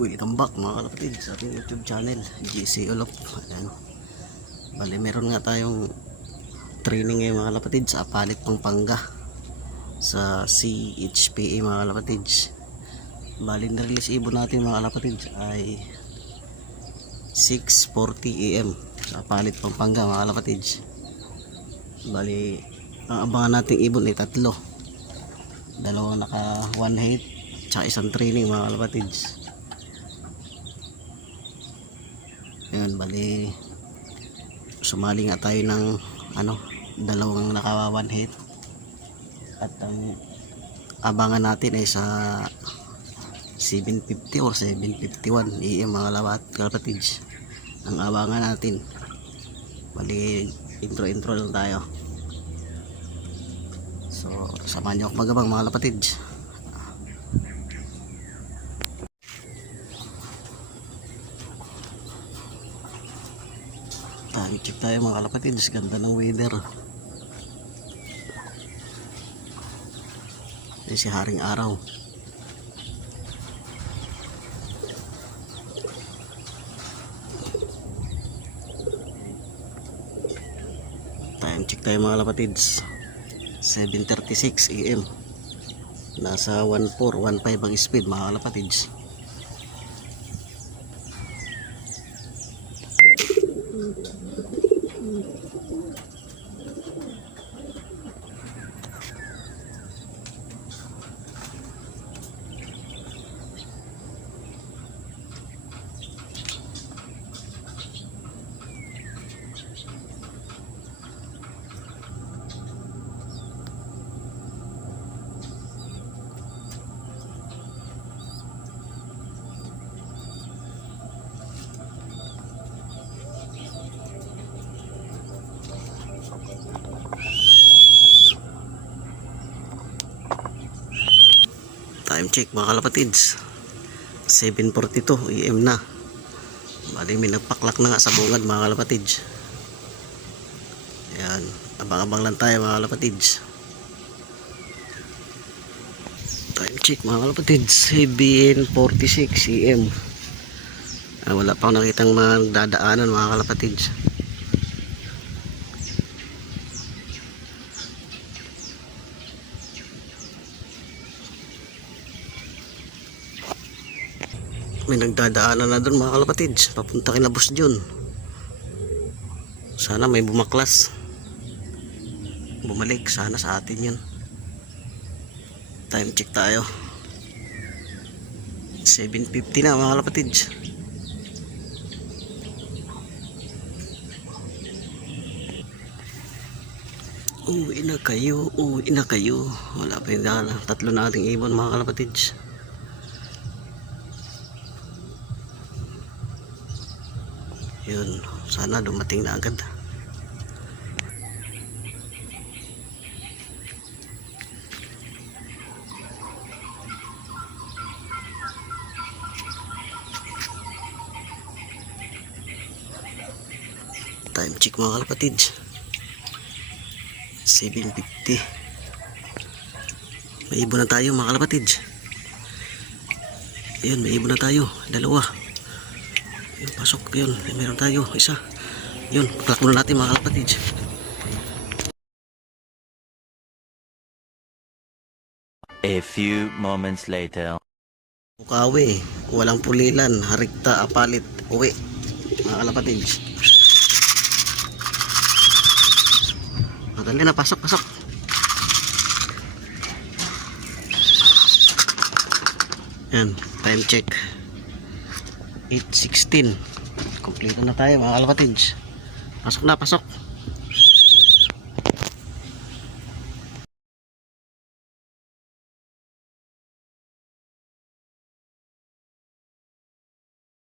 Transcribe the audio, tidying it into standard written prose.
Welcome back mga kalapatid sa ating YouTube channel, GC Olop. Ayan. Bali meron nga tayong training ngayon mga kalapatid sa Apalit Pampanga sa CHPA mga kalapatid. Bali na-release ibon natin mga kalapatid ay 6:40 AM sa Apalit Pampanga mga kalapatid. Bali ang abangan nating ibon ay tatlo, dalawang naka one hit tsaka isang training mga kalapatid. Ayun, bali sumali nga tayo ng dalawang naka one hit at ang abangan natin ay sa 750 or 751 AM mga kalapatid. Ang abangan natin, bali intro lang tayo, so samahan nyo ako magabang mga kalapatid. Check tayo mga kalapatid, ganda ng weather. Yan si Haring Araw. Time check tayo mga kalapatid, 7:36 AM. Nasa 1415 ang speed mga kalapatid. Time check mga kalapatids, 7:42 AM na. Bali may nagpaklak na nga sa bungad mga kalapatids. Ayan, abang-abang lang tayo mga kalapatids. Time check mga kalapatids, 7:46 AM. Wala pa akong nakitang magdadaanan mga kalapatids. May nagdadaanan na doon mga kalapatids, papunta kina Boss John. Sana may bumaklas, bumalik sana sa atin yun. Time check tayo, 7:50 na mga kalapatids. Uwi na kayo. Wala pa yung dala, tatlo na ating ibon mga kalapatids. Yun, sana dumating na agad. Time check mga kalapatid, 7:50. May ibon na tayo mga kalapatid. Ayun, may ibon na tayo, dalawa. Yun, pasok yun, meron tayo isa. Yun, paklak muna natin mga kalapatid. A few moments later. Bukawi, walang pulilan, harikta, apalit, uwi mga kalapatid. Madali na, pasok. Yan, time check 8:16. Kompleto na tayo mga kalapatids. Pasok na.